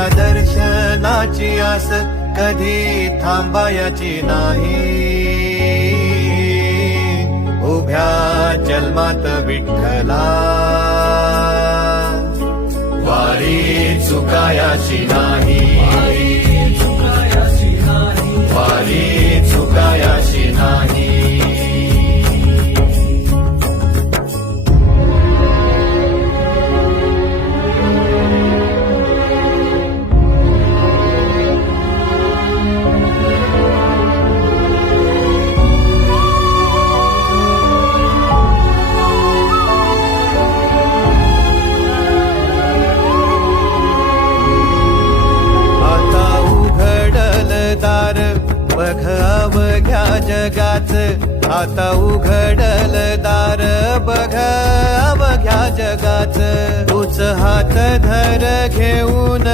तुझ्या दर्शनाची आस कधी थांबायची नाही. उभ्या जन्मात विठ्ठला वारी चुकायाची नाही. वारी चुकायाची नाही. दार बघ अवघ्या जगाच. आता उघडल दार बघ अवघ्या जगाच. तूच हात धर घेऊन